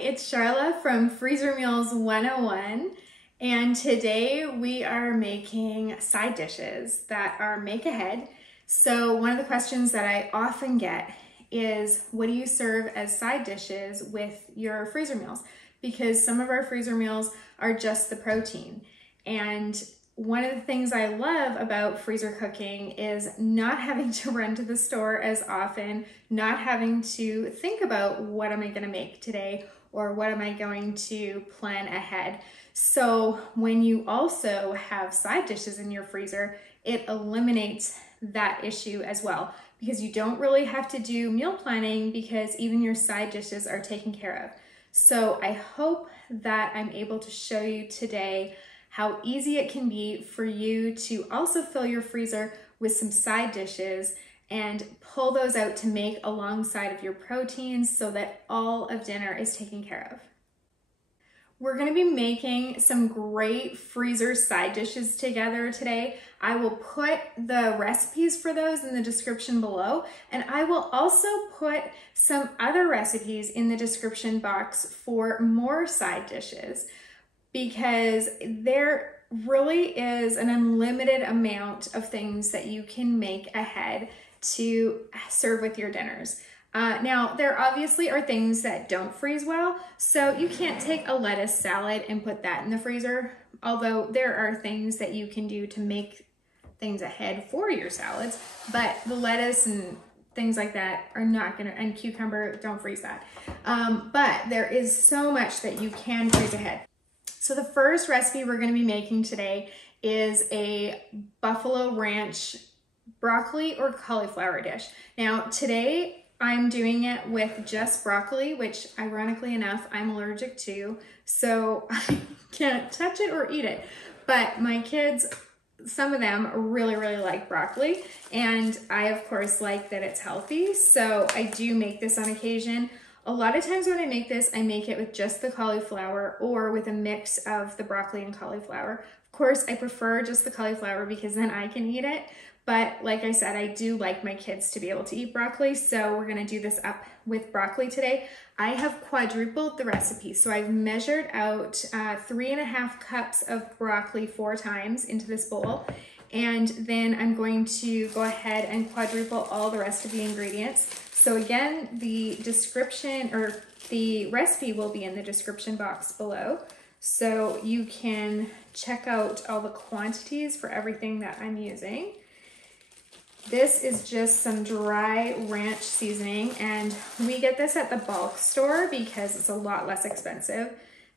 it's Charla from Freezer Meals 101, and today we are making side dishes that are make ahead. So one of the questions that I often get is, what do you serve as side dishes with your freezer meals? Because some of our freezer meals are just the protein. And one of the things I love about freezer cooking is not having to run to the store as often, not having to think about what am I going to make today or what am I going to plan ahead. So when you also have side dishes in your freezer, it eliminates that issue as well, because you don't really have to do meal planning because even your side dishes are taken care of. So I hope that I'm able to show you today how easy it can be for you to also fill your freezer with some side dishes and pull those out to make alongside of your proteins so that all of dinner is taken care of. We're gonna be making some great freezer side dishes together today. I will put the recipes for those in the description below, and I will also put some other recipes in the description box for more side dishes, because there really is an unlimited amount of things that you can make ahead to serve with your dinners. Now, there obviously are things that don't freeze well, so you can't take a lettuce salad and put that in the freezer, although there are things that you can do to make things ahead for your salads, but the lettuce and things like that are not gonna, and cucumber, don't freeze that. But there is so much that you can freeze ahead. So the first recipe we're gonna be making today is a buffalo ranch broccoli or cauliflower dish. Now today I'm doing it with just broccoli, which ironically enough, I'm allergic to, so I can't touch it or eat it. But my kids, some of them really like broccoli, and I of course like that it's healthy, so I do make this on occasion. A lot of times when I make this, I make it with just the cauliflower or with a mix of the broccoli and cauliflower. Of course, I prefer just the cauliflower because then I can eat it. But like I said, I do like my kids to be able to eat broccoli, so we're gonna do this up with broccoli today. I have quadrupled the recipe, so I've measured out 3.5 cups of broccoli 4 times into this bowl. And then I'm going to go ahead and quadruple all the rest of the ingredients. So again, the description or the recipe will be in the description box below, so you can check out all the quantities for everything that I'm using. This is just some dry ranch seasoning, and we get this at the bulk store because it's a lot less expensive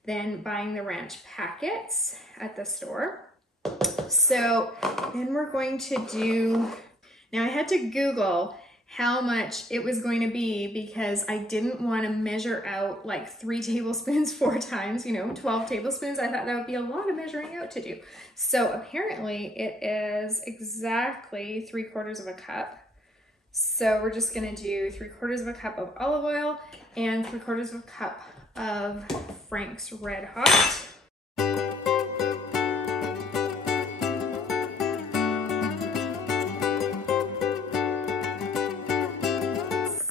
than buying the ranch packets at the store. So then we're going to do, now I had to Google how much it was going to be because I didn't want to measure out like 3 tablespoons 4 times, 12 tablespoons. I thought that would be a lot of measuring out to do. So apparently it is exactly 3/4 cup. So we're just going to do 3/4 cup of olive oil and 3/4 cup of Frank's Red Hot.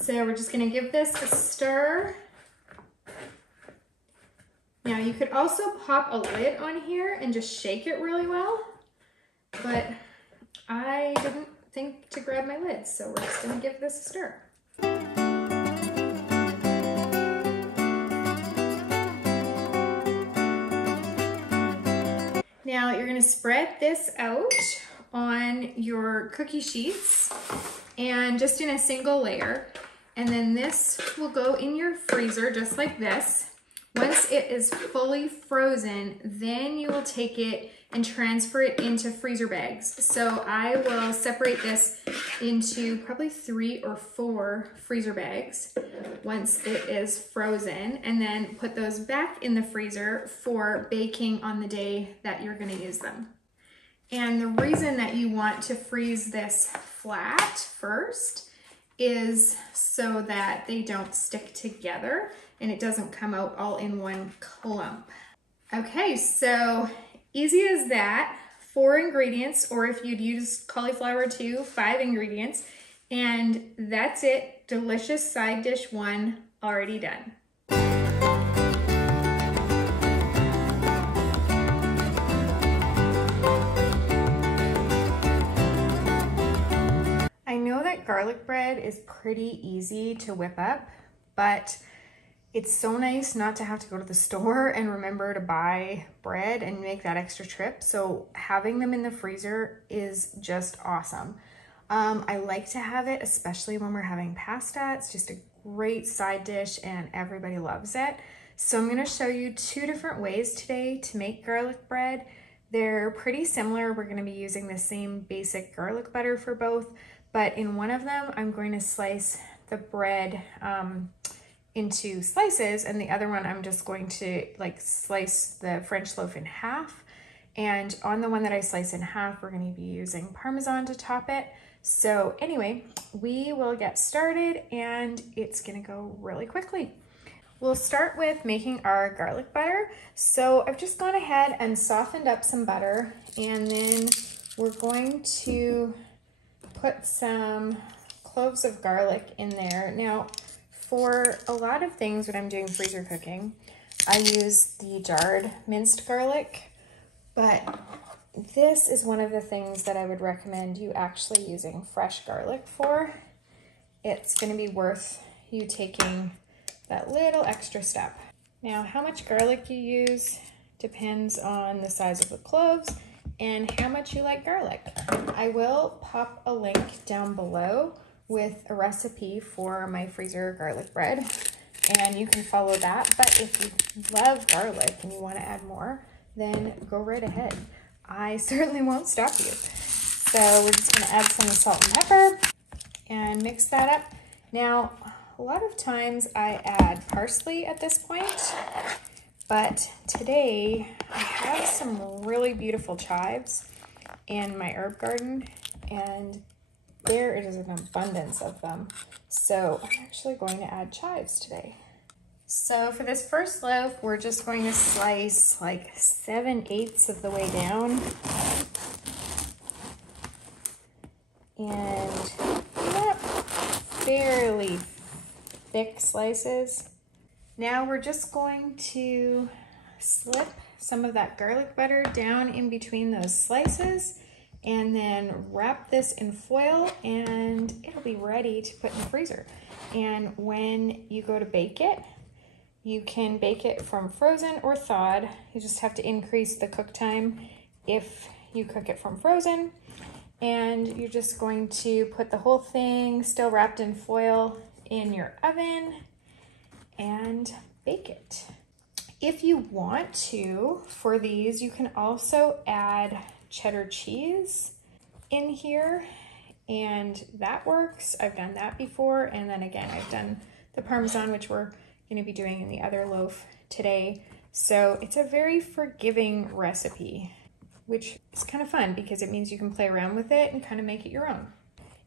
So we're just gonna give this a stir. Now you could also pop a lid on here and just shake it really well, but I didn't think to grab my lid, so we're just gonna give this a stir. Now you're gonna spread this out on your cookie sheets and just in a single layer. And then this will go in your freezer just like this. Once it is fully frozen, then you will take it and transfer it into freezer bags. So I will separate this into probably 3 or 4 freezer bags once it is frozen, and then put those back in the freezer for baking on the day that you're gonna use them. And the reason that you want to freeze this flat first is so that they don't stick together and it doesn't come out all in one clump. Okay, so easy as that. 4 ingredients, or if you'd use cauliflower too, 5 ingredients, and that's it. Delicious side dish 1 already done. I know that garlic bread is pretty easy to whip up, but it's so nice not to have to go to the store and remember to buy bread and make that extra trip. So having them in the freezer is just awesome. I like to have it, especially when we're having pasta. It's just a great side dish and everybody loves it. So I'm gonna show you two different ways today to make garlic bread. They're pretty similar. We're gonna be using the same basic garlic butter for both, but in one of them, I'm going to slice the bread into slices, and the other one, I'm just going to like slice the French loaf in half. And on the one that I slice in half, we're gonna be using Parmesan to top it. So anyway, we will get started and it's gonna go really quickly. We'll start with making our garlic butter. So I've just gone ahead and softened up some butter, and then we're going to put some cloves of garlic in there. Now, for a lot of things when I'm doing freezer cooking, I use the jarred minced garlic, but this is one of the things that I would recommend you actually using fresh garlic for. It's going to be worth you taking that little extra step. Now, how much garlic you use depends on the size of the cloves and how much you like garlic. I will pop a link down below with a recipe for my freezer garlic bread, and you can follow that. But if you love garlic and you want to add more, then go right ahead. I certainly won't stop you. So we're just going to add some salt and pepper and mix that up. Now, a lot of times I add parsley at this point, but today I have some really beautiful chives in my herb garden, and there is an abundance of them. So I'm actually going to add chives today. So for this first loaf, we're just going to slice like 7/8 of the way down. And yep, fairly thick slices. Now we're just going to slip some of that garlic butter down in between those slices, and then wrap this in foil, and it'll be ready to put in the freezer. And when you go to bake it, you can bake it from frozen or thawed. You just have to increase the cook time if you cook it from frozen. And you're just going to put the whole thing still wrapped in foil in your oven and bake it. If you want to, for these, you can also add cheddar cheese in here, and that works. I've done that before, and then again, I've done the Parmesan, which we're going to be doing in the other loaf today. So it's a very forgiving recipe, which is kind of fun because it means you can play around with it and kind of make it your own.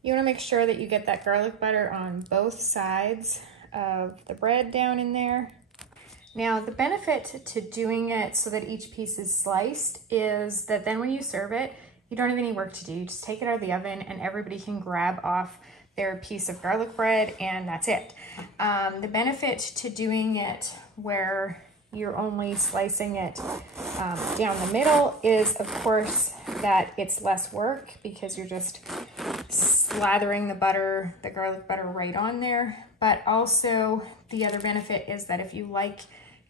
You want to make sure that you get that garlic butter on both sides of the bread down in there. Now, the benefit to doing it so that each piece is sliced is that then when you serve it, you don't have any work to do. You just take it out of the oven and everybody can grab off their piece of garlic bread, and that's it. The benefit to doing it where you're only slicing it down the middle is, of course, that it's less work because you're just slathering the garlic butter right on there. But also the other benefit is that if you like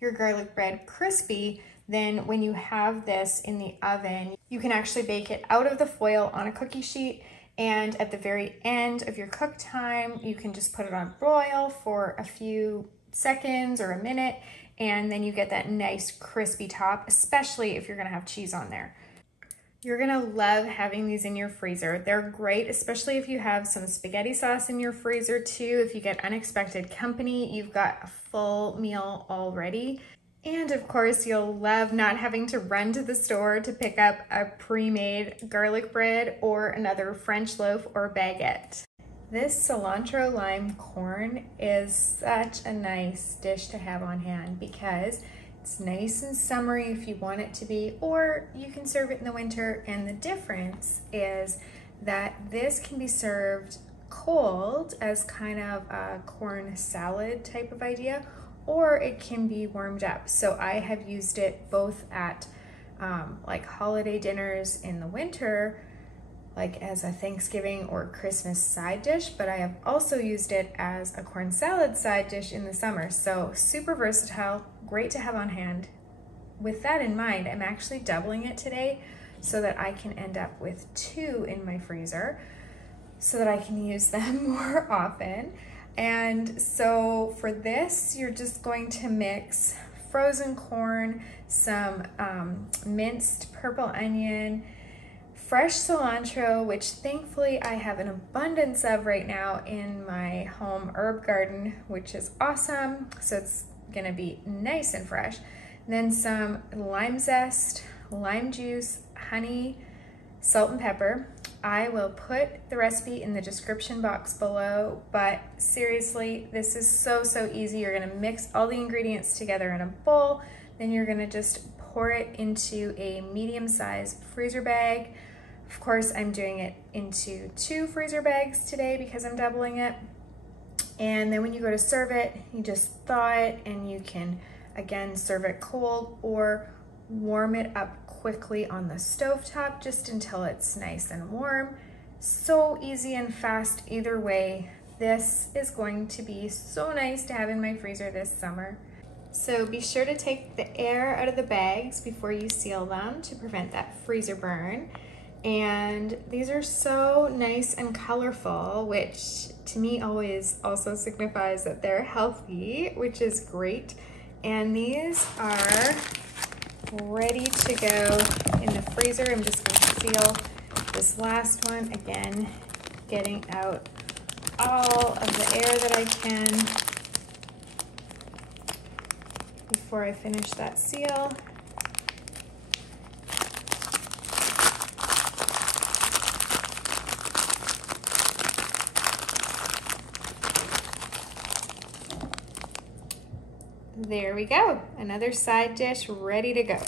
your garlic bread crispy, then when you have this in the oven, you can actually bake it out of the foil on a cookie sheet, and at the very end of your cook time, you can just put it on broil for a few seconds or a minute, and then you get that nice crispy top, especially if you're gonna have cheese on there. You're gonna love having these in your freezer. They're great, especially if you have some spaghetti sauce in your freezer too. If you get unexpected company, you've got a full meal already. And of course, you'll love not having to run to the store to pick up a pre-made garlic bread or another French loaf or baguette. This cilantro lime corn is such a nice dish to have on hand because it's nice and summery if you want it to be, or you can serve it in the winter. And the difference is that this can be served cold as kind of a corn salad type of idea, or it can be warmed up. So I have used it both at like holiday dinners in the winter, like as a Thanksgiving or Christmas side dish, but I have also used it as a corn salad side dish in the summer. So super versatile, great to have on hand. With that in mind, I'm actually doubling it today so that I can end up with 2 in my freezer so that I can use them more often. And so for this, you're just going to mix frozen corn, some minced purple onion, fresh cilantro, which thankfully I have an abundance of right now in my home herb garden, which is awesome. So it's gonna be nice and fresh. And then some lime zest, lime juice, honey, salt and pepper. I will put the recipe in the description box below, but seriously, this is so easy. You're gonna mix all the ingredients together in a bowl, then you're gonna just pour it into a medium-sized freezer bag. Of course, I'm doing it into 2 freezer bags today because I'm doubling it. And then when you go to serve it, you just thaw it, and you can, again, serve it cold or warm it up quickly on the stovetop just until it's nice and warm. So easy and fast either way. This is going to be so nice to have in my freezer this summer. So be sure to take the air out of the bags before you seal them to prevent that freezer burn. And these are so nice and colorful, which to me always also signifies that they're healthy, which is great. And these are ready to go in the freezer. I'm just going to seal this last one, again, getting out all of the air that I can before I finish that seal. There we go, another side dish ready to go.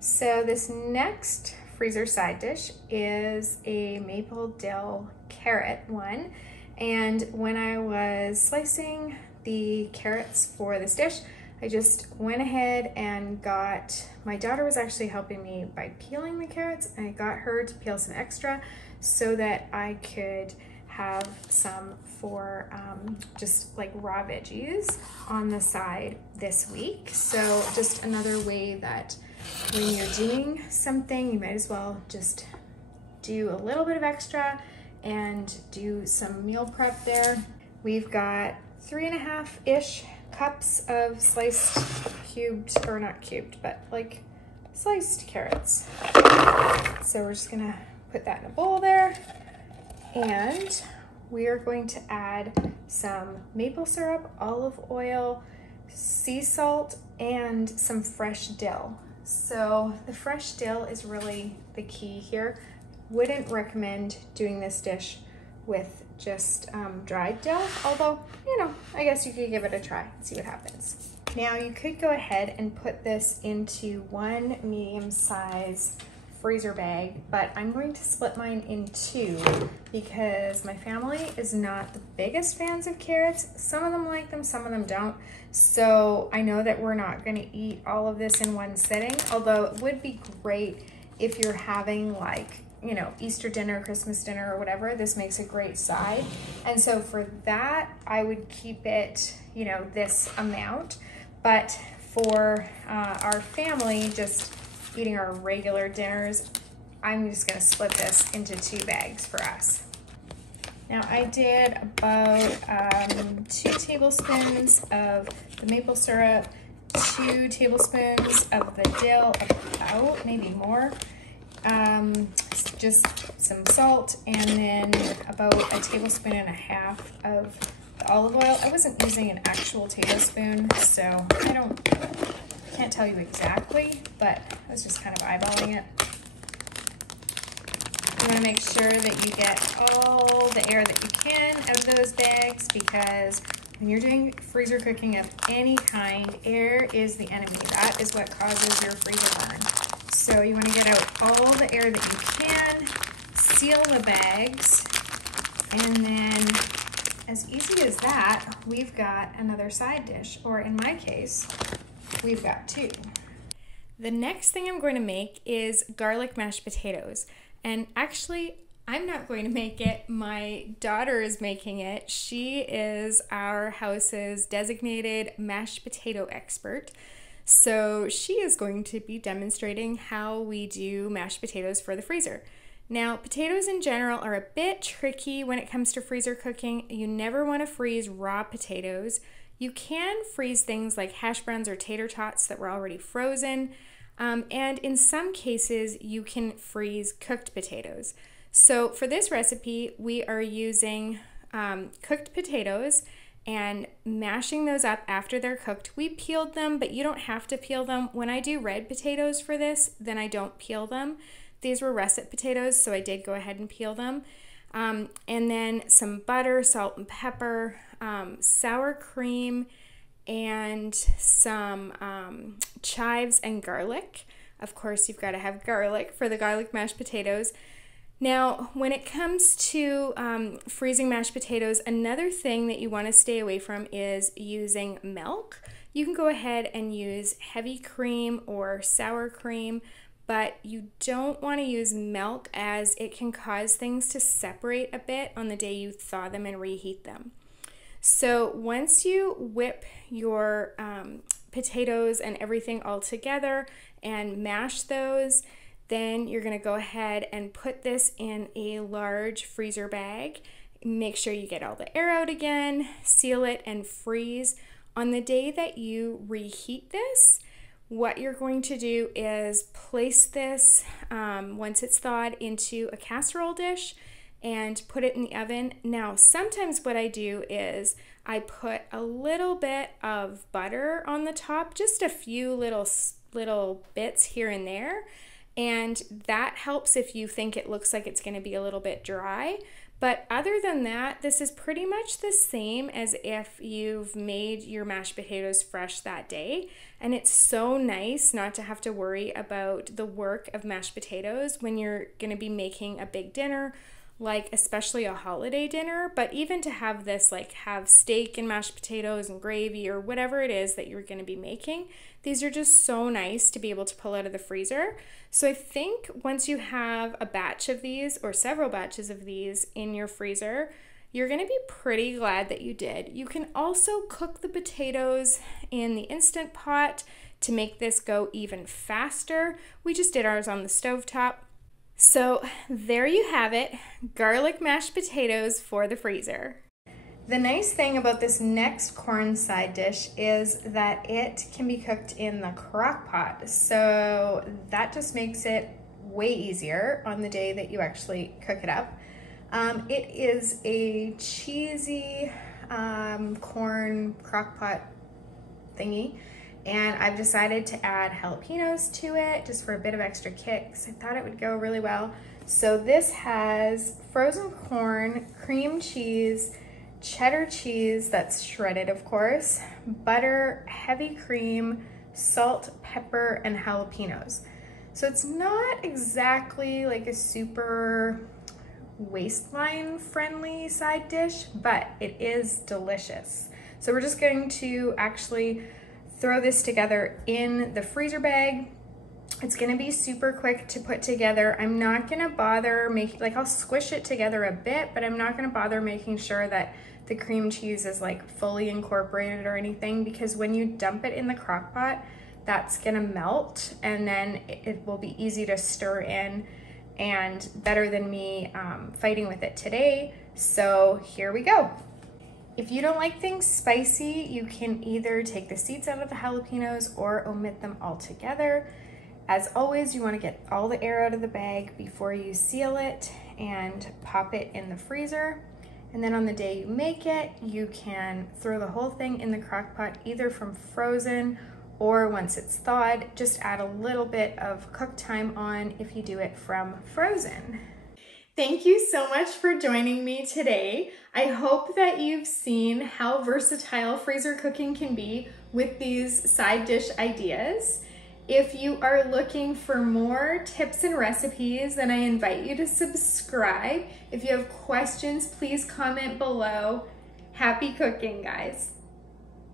So this next freezer side dish is a maple dill carrot one. And when I was slicing the carrots for this dish, I just went ahead and my daughter was actually helping me by peeling the carrots, and I got her to peel some extra so that I could have some for just like raw veggies on the side this week. So just another way that when you're doing something, you might as well just do a little bit of extra and do some meal prep there. We've got 3.5-ish cups of sliced cubed, or not cubed, but like sliced carrots. So we're just gonna put that in a bowl there. And we are going to add some maple syrup, olive oil, sea salt, and some fresh dill. So the fresh dill is really the key here. Wouldn't recommend doing this dish with just dried dill, although, you know, I guess you could give it a try and see what happens. Now you could go ahead and put this into 1 medium-sized freezer bag, but I'm going to split mine in 2 because my family is not the biggest fans of carrots. Some of them like them, some of them don't. So I know that we're not going to eat all of this in one sitting, although it would be great if you're having, like, you know, Easter dinner, Christmas dinner, or whatever. This makes a great side. And so for that, I would keep it, you know, this amount. But for our family, just eating our regular dinners, I'm just gonna split this into 2 bags for us. Now I did about 2 tablespoons of the maple syrup, 2 tablespoons of the dill, about maybe more, just some salt, and then about 1.5 tablespoons of the olive oil. I wasn't using an actual tablespoon, so can't tell you exactly, but I was just kind of eyeballing it. You want to make sure that you get all the air that you can out of those bags, because when you're doing freezer cooking of any kind, air is the enemy. That is what causes your freezer burn. So you want to get out all the air that you can, seal the bags, and then as easy as that, we've got another side dish, or in my case, we've got 2. The next thing I'm going to make is garlic mashed potatoes. And actually, I'm not going to make it. My daughter is making it. She is our house's designated mashed potato expert. So she is going to be demonstrating how we do mashed potatoes for the freezer. Now, potatoes in general are a bit tricky when it comes to freezer cooking. You never want to freeze raw potatoes. You can freeze things like hash browns or tater tots that were already frozen. And in some cases, you can freeze cooked potatoes. So for this recipe, we are using cooked potatoes and mashing those up after they're cooked. We peeled them, but you don't have to peel them. When I do red potatoes for this, then I don't peel them. These were russet potatoes, so I did go ahead and peel them. And then some butter, salt and pepper, sour cream, and some chives and garlic. Of course, you've got to have garlic for the garlic mashed potatoes. Now, when it comes to freezing mashed potatoes, another thing that you want to stay away from is using milk. You can go ahead and use heavy cream or sour cream, but you don't want to use milk as it can cause things to separate a bit on the day you thaw them and reheat them. So once you whip your potatoes and everything all together and mash those, then you're going to go ahead and put this in a large freezer bag. Make sure you get all the air out again, seal it, and freeze. On the day that you reheat this, what you're going to do is place this, once it's thawed, into a casserole dish and put it in the oven. Now, sometimes what I do is I put a little bit of butter on the top, just a few little bits here and there. And that helps if you think it looks like it's going to be a little bit dry. But other than that, this is pretty much the same as if you've made your mashed potatoes fresh that day. And it's so nice not to have to worry about the work of mashed potatoes when you're going to be making a big dinner, like especially a holiday dinner. But even to have this, like have steak and mashed potatoes and gravy or whatever it is that you're going to be making, these are just so nice to be able to pull out of the freezer. So I think once you have a batch of these or several batches of these in your freezer, you're going to be pretty glad that you did. You can also cook the potatoes in the Instant Pot to make this go even faster. We just did ours on the stovetop. So there you have it, garlic mashed potatoes for the freezer. The nice thing about this next corn side dish is that it can be cooked in the crock pot. So that just makes it way easier on the day that you actually cook it up. It is a cheesy corn crock pot thingy. And I've decided to add jalapenos to it just for a bit of extra kick because I thought it would go really well. So this has frozen corn, cream cheese, cheddar cheese that's shredded, of course, butter, heavy cream, salt, pepper, and jalapenos. So it's not exactly like a super waistline friendly side dish, but it is delicious. So we're just going to actually throw this together in the freezer bag. It's gonna be super quick to put together. I'm not gonna bother making, like I'll squish it together a bit, but I'm not gonna bother making sure that the cream cheese is like fully incorporated or anything, because when you dump it in the crock pot, that's gonna melt and then it will be easy to stir in and better than me fighting with it today. So here we go. If you don't like things spicy, you can either take the seeds out of the jalapenos or omit them altogether. As always, you want to get all the air out of the bag before you seal it and pop it in the freezer. And then on the day you make it, you can throw the whole thing in the crock pot, either from frozen or once it's thawed. Just add a little bit of cook time on if you do it from frozen. Thank you so much for joining me today. I hope that you've seen how versatile freezer cooking can be with these side dish ideas. If you are looking for more tips and recipes, then I invite you to subscribe. If you have questions, please comment below. Happy cooking, guys.